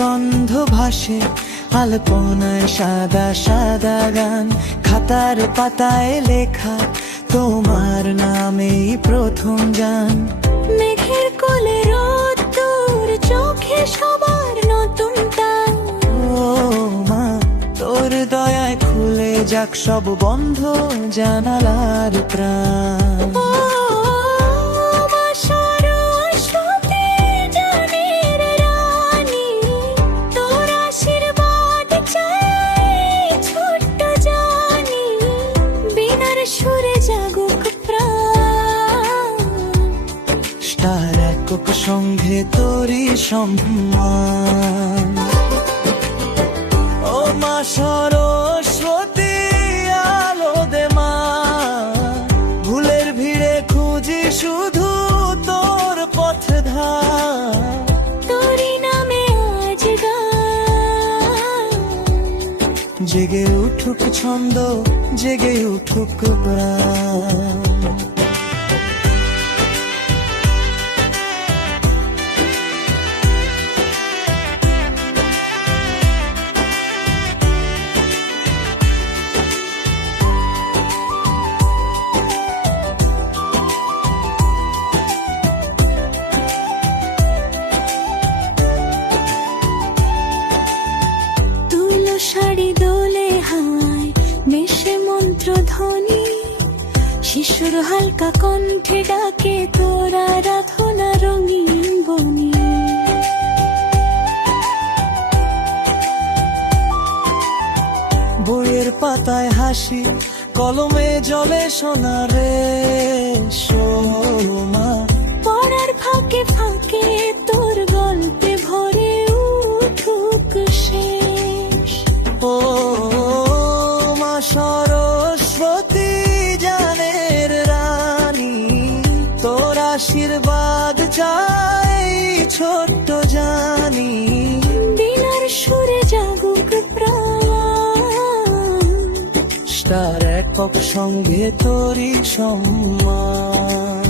গন্ধ ভাসে আলপনায় সাদা সাদা গান, খাতার পাতায় লেখা তোমার নামেই প্রথম গান। মেঘের কোলে রোদ, তোর চোখে সবার নতুন টান। ও মা, তোর দয়ায় খুলে যাক সব বন্ধ জানালার প্রাণ। ও মা সরস্বতী, জানের রানী, তোর আশীর্বাদ চাই ছোট্ট জানি, বিনার সুরে জাগুক প্রাণ। স্টার একক সঙ্গে তোরই সম্মান। ও মা সরস্বতী, আলো দে মা, ভুলের ভিড়ে খুঁজি শুধু তোর পথ ধার। তোরই নামে আজ গান। জেগে উঠুক ছন্দ, জেগে উঠুক প্রাণ। তুলো শাড়ি দোলে হায়, নেশে মন্ত্র ধ্বনি, শিশুর হালকা কণ্ঠে ডাকে তোর আরাধনা রঙিন বনি। বইয়ের পাতায় হাসি, কলমে জলে সোনা রে সোমা। পড়ার ফাঁকে ফাঁকে তোর গল্পে ভরে উঠুক শেষ। ও মা সরস্বতী, জানের রানী, তোর আশীর্বাদ চাই ছোট্ট জানি, বিনার সুরে জাগুক প্রাণ। স্টার একক সঙ্গে তোরই সম্মান।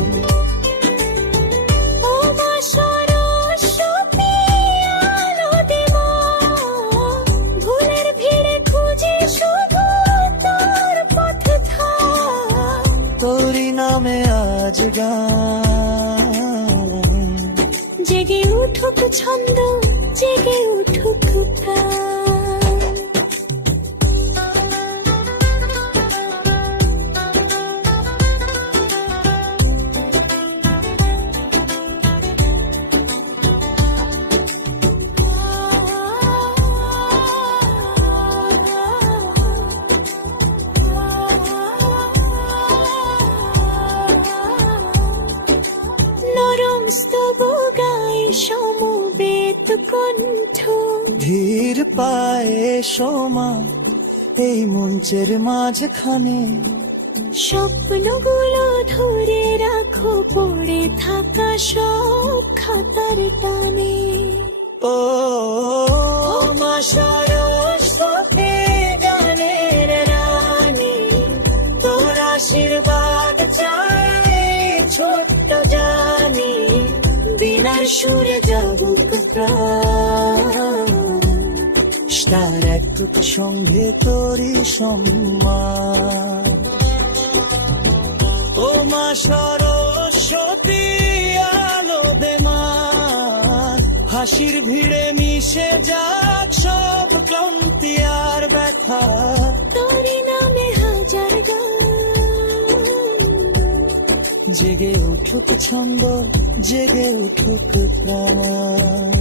ও মা সরস্বতী, আলো দে মা, ভুলের ভিড়ে খুঁজি শুধু তোর পথ ধার। তোরই নামে আজ গান। জেগে উঠুক ছন্দ, জেগে উঠুক প্রাণ। নরম স্তব গাই সমবেত কণ্ঠ, ধীর পায়ে সোমা এই মঞ্চের মাঝখানে, স্বপ্নগুলো ধরে রাখো পড়ে থাকা সব খাতার টানে। ও মা সরস্বতী, গানের রানী, তোর আশীর্বাদ চাই ছোট্ট জানি, বিনার সুরে জাগুক প্রাণ। স্টার একক সঙ্গে তোরই সম্মান। ও মা সরস্বতী, আলো দে মা, হাসির ভিড়ে মিশে যাক সব ক্লান্তি আর ব্যথা। তোরই নামে হাজার গান। জেগে উঠুক ছন্দ, জেগে উঠুক প্রাণ।